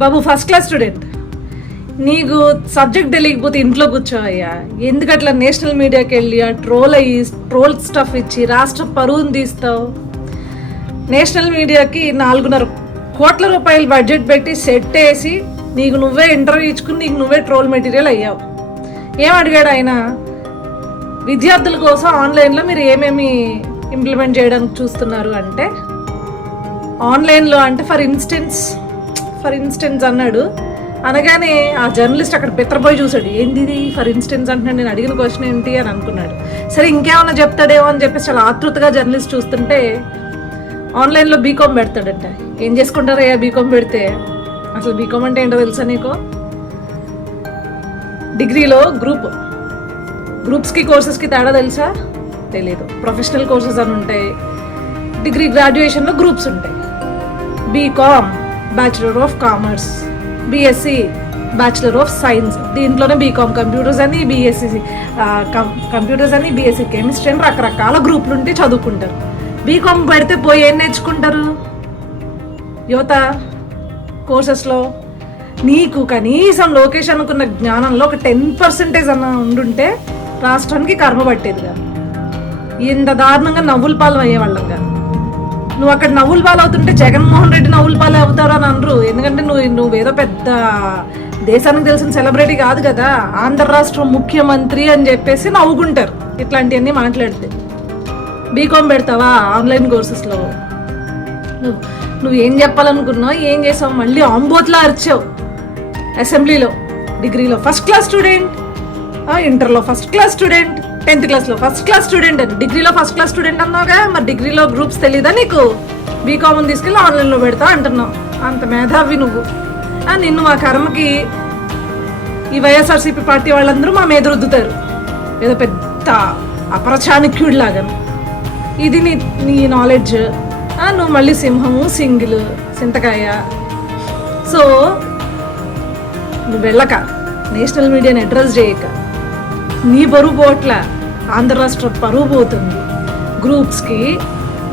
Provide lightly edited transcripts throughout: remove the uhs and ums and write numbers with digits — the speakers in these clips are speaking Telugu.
బాబు ఫస్ట్ క్లాస్ స్టూడెంట్, నీకు సబ్జెక్ట్ తెలియకపోతే ఇంట్లో కూర్చోవయ్యా. ఎందుకు అట్లా నేషనల్ మీడియాకి వెళ్ళి ఆ ట్రోల్ స్టఫ్ ఇచ్చి రాష్ట్ర పరువుని తీస్తావు? నేషనల్ మీడియాకి 4.5 కోట్ల రూపాయలు బడ్జెట్ పెట్టి సెట్ వేసి నీకు నువ్వే ఇంటర్వ్యూ ఇచ్చుకుని నీకు నువ్వే ట్రోల్ మెటీరియల్ అయ్యావు. ఏం అడిగాడు ఆయన? విద్యార్థుల కోసం ఆన్లైన్లో మీరు ఏమేమి ఇంప్లిమెంట్ చేయడానికి చూస్తున్నారు అంటే, ఆన్లైన్లో అంటే ఫర్ ఇన్స్టెన్స్ అన్నాడు. అనగానే ఆ జర్నలిస్ట్ అక్కడ పెత్తరపోయి చూశాడు, ఏంది ఇది ఫర్ ఇన్స్టెన్స్ అంటున్నాడు, నేను అడిగిన క్వశ్చన్ ఏంటి అని అనుకున్నాడు. సరే ఇంకేమన్నా చెప్తాడేమో అని చెప్పేసి చాలా ఆతృతగా జర్నలిస్ట్ చూస్తుంటే ఆన్లైన్లో బీకామ్ పెడతాడంట. ఏం చేసుకుంటారయ్యా బీకామ్ పెడితే? అసలు బీకామ్ అంటే ఏంటో తెలుసా నీకు? డిగ్రీలో గ్రూప్స్కి కోర్సెస్కి తేడా తెలుసా? తెలీదు. ప్రొఫెషనల్ కోర్సెస్ అని ఉంటాయి, డిగ్రీ గ్రాడ్యుయేషన్లో గ్రూప్స్ ఉంటాయి. B Com bachelor of commerce, B Sc bachelor of science, దీంట్లోనే బీకామ్ కంప్యూటర్స్ అని, బీఎస్సీ కంప్యూటర్స్ అని, బీఎస్సీ కెమిస్ట్రీ అని రకరకాల గ్రూపులు ఉంటే చదువుకుంటారు. బీకామ్ పెడితే పోయి ఏం నేర్చుకుంటారు యువత కోర్సెస్లో? నీకు కనీసం లోకేష్ అనుకున్న జ్ఞానంలో ఒక 10% అన్న ఉండుంటే రాష్ట్రానికి కర్మ పట్టేదిగా. ఇంత దారుణంగా నవ్వుల పాలు అయ్యేవాళ్ళం కాదు. నువ్వు అక్కడ నవ్వుల పాలు అవుతుంటే జగన్మోహన్ రెడ్డి నవ్వుల పాలు అవుతారు అని అనరు. ఎందుకంటే నువ్వేదో పెద్ద దేశానికి తెలిసిన సెలబ్రిటీ కాదు కదా. ఆంధ్ర రాష్ట్రం ముఖ్యమంత్రి అని చెప్పేసి నవ్వుకుంటారు ఇట్లాంటివన్నీ మాట్లాడితే. బీకామ్ పెడతావా ఆన్లైన్ కోర్సెస్లో? నువ్వు ఏం చెప్పాలనుకున్నావు, ఏం చేసావు? మళ్ళీ ఆంబోత్లా అరిచావు అసెంబ్లీలో. డిగ్రీలో ఫస్ట్ క్లాస్ స్టూడెంట్, ఇంటర్లో ఫస్ట్ క్లాస్ స్టూడెంట్, 10th క్లాస్లో ఫస్ట్ క్లాస్ స్టూడెంట్ అని, డిగ్రీలో ఫస్ట్ క్లాస్ స్టూడెంట్ అన్నావుగా. మరి డిగ్రీలో గ్రూప్స్ తెలీదా నీకు? బీకామ్ని తీసుకెళ్ళి ఆన్లైన్లో పెడతా అంటున్నావు. అంత మేధావి నువ్వు. నిన్ను మా కర్మకి ఈ వైఎస్ఆర్సీపీ పార్టీ వాళ్ళందరూ మా మీద రుద్దుతారు ఏదో పెద్ద అపరచాణిక్యుడిలాగా. ఇది నీ నాలెడ్జ్. నువ్వు మళ్ళీ సింహము, సింగిల్, సింతకాయ. సో నువ్వు వెళ్ళక, నేషనల్ మీడియాని అడ్రస్ చేయక, నీ బరువు పోట్ల ఆంధ్ర రాష్ట్ర పరువు పోతుంది. గ్రూప్స్కి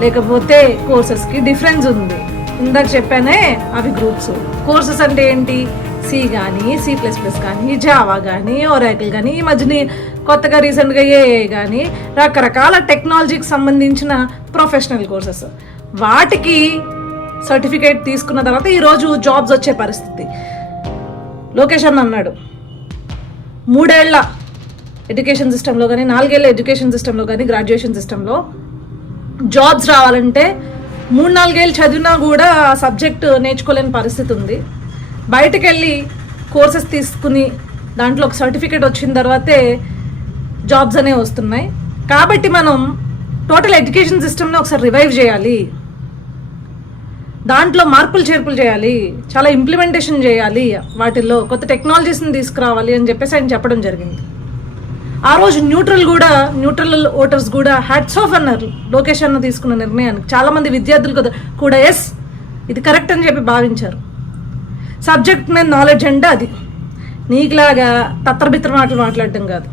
లేకపోతే కోర్సెస్కి డిఫరెన్స్ ఉంది. ఇందాక చెప్పానే అవి గ్రూప్స్. కోర్సెస్ అంటే ఏంటి? సి కానీ, C++ కానీ, జావా కానీ, ఒరాకిల్ కానీ, ఈ మధ్యని కొత్తగా రీసెంట్గా ఏఐ కానీ, రకరకాల టెక్నాలజీకి సంబంధించిన ప్రొఫెషనల్ కోర్సెస్. వాటికి సర్టిఫికేట్ తీసుకున్న తర్వాత ఈరోజు జాబ్స్ వచ్చే పరిస్థితి. లోకేష్ అన్నాడు 3 ఏళ్ల ఎడ్యుకేషన్ సిస్టంలో కానీ, 4 ఏళ్ల ఎడ్యుకేషన్ సిస్టంలో కానీ, గ్రాడ్యుయేషన్ సిస్టంలో జాబ్స్ రావాలంటే 3-4 ఏళ్ళు చదివినా కూడా ఆ సబ్జెక్ట్ నేర్చుకోలేని పరిస్థితి ఉంది. బయటకు వెళ్ళి కోర్సెస్ తీసుకుని దాంట్లో ఒక సర్టిఫికేట్ వచ్చిన తర్వాతే జాబ్స్ అనేవి వస్తున్నాయి. కాబట్టి మనం టోటల్ ఎడ్యుకేషన్ సిస్టమ్ని ఒకసారి రివైవ్ చేయాలి, దాంట్లో మార్పులు చేర్పులు చేయాలి, చాలా ఇంప్లిమెంటేషన్ చేయాలి, వాటిల్లో కొత్త టెక్నాలజీస్ని తీసుకురావాలి అని చెప్పేసి ఆయన చెప్పడం జరిగింది. ఆ రోజు న్యూట్రల్ ఓటర్స్ కూడా హ్యాట్స్ ఆఫ్ అన్నారు లోకేష్ అన్న తీసుకున్న నిర్ణయానికి. చాలామంది విద్యార్థులు కూడా ఎస్ ఇది కరెక్ట్ అని చెప్పి భావించారు. సబ్జెక్ట్ మీద నాలెడ్జ్ అంటే అది నీకులాగా తత్రబిత్ర మాటలు మాట్లాడటం కాదు.